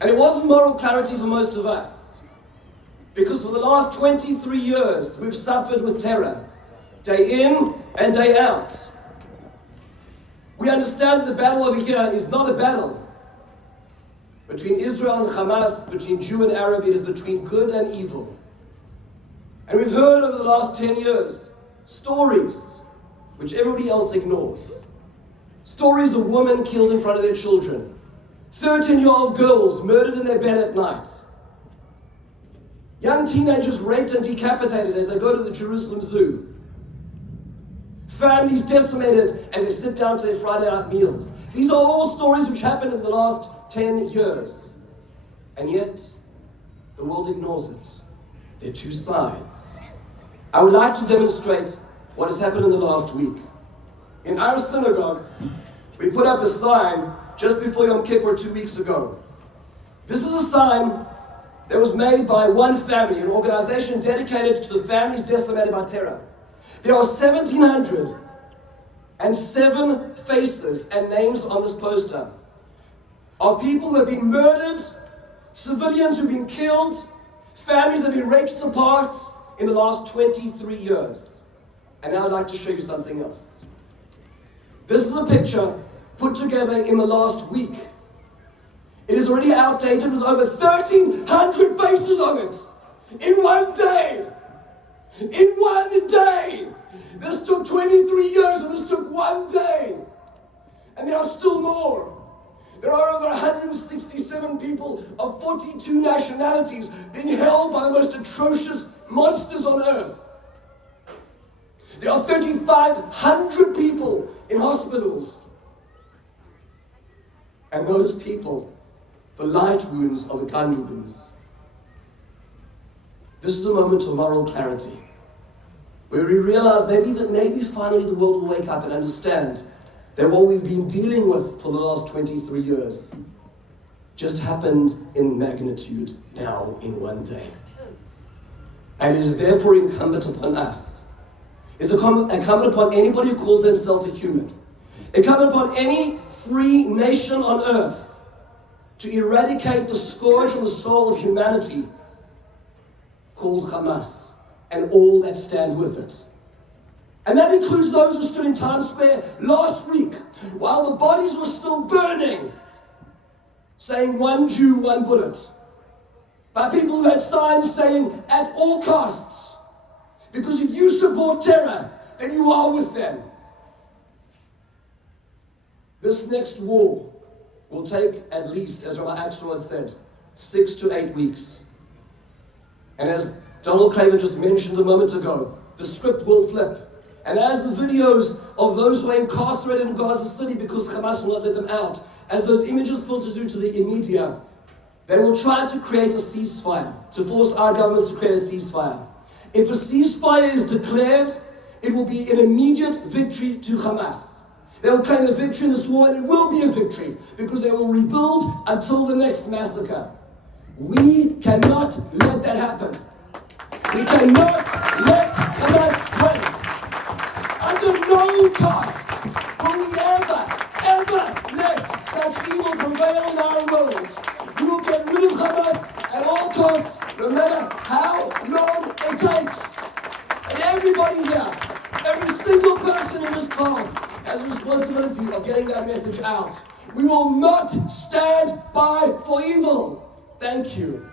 And it wasn't moral clarity for most of us, because for the last 23 years, we've suffered with terror, day in and day out. We understand the battle over here is not a battle between Israel and Hamas, between Jew and Arab. It is between good and evil. And we've heard over the last 10 years stories which everybody else ignores. Stories of women killed in front of their children, 13-year-old girls murdered in their bed at night, young teenagers raped and decapitated as they go to the Jerusalem Zoo, families decimated as they sit down to their Friday night meals. These are all stories which happened in the last 10 years. And yet, the world ignores it. There are two sides. I would like to demonstrate what has happened in the last week. In our synagogue, we put up a sign just before Yom Kippur 2 weeks ago. This is a sign that was made by one family, an organization dedicated to the families decimated by terror. There are 1,707 faces and names on this poster of people who have been murdered, civilians who have been killed, families that have been raked apart in the last 23 years. And now I'd like to show you something else. This is a picture put together in the last week. It is already outdated with over 1,300 faces on it. In one day. In one day. This took 23 years and this took one day. And there are still more. There are over 167 people of 42 nationalities being held by the most atrocious monsters on earth. There are 3,500 people in hospitals. And those people, the light wounds are the gun wounds. This is a moment of moral clarity, where we realize maybe finally the world will wake up and understand that what we've been dealing with for the last 23 years just happened in magnitude now in one day. And it is therefore incumbent upon us. It's incumbent upon anybody who calls themselves a human. Incumbent upon any free nation on earth to eradicate the scourge on the soul of humanity called Hamas and all that stand with it. And that includes those who stood in Times Square last week while the bodies were still burning, saying one Jew, one bullet. By people who had signs saying at all costs, because if you support terror, then you are with them. This next war will take at least, as Rabbi Axelrod said, 6 to 8 weeks. And as Donald Claver just mentioned a moment ago, the script will flip. And as the videos of those who are incarcerated in Gaza City because Hamas will not let them out, as those images filter through to the media, they will try to create a ceasefire, to force our governments to create a ceasefire. If a ceasefire is declared, it will be an immediate victory to Hamas. They will claim a victory in this war, and it will be a victory, because they will rebuild until the next massacre. We cannot let that happen. We cannot let Hamas win. Under no cost will we ever let such evil prevail in our world. We will get rid of Hamas at all costs, no matter how long it takes. And everybody here, every single person in this park, has a responsibility of getting that message out. We will not stand by for evil. Thank you.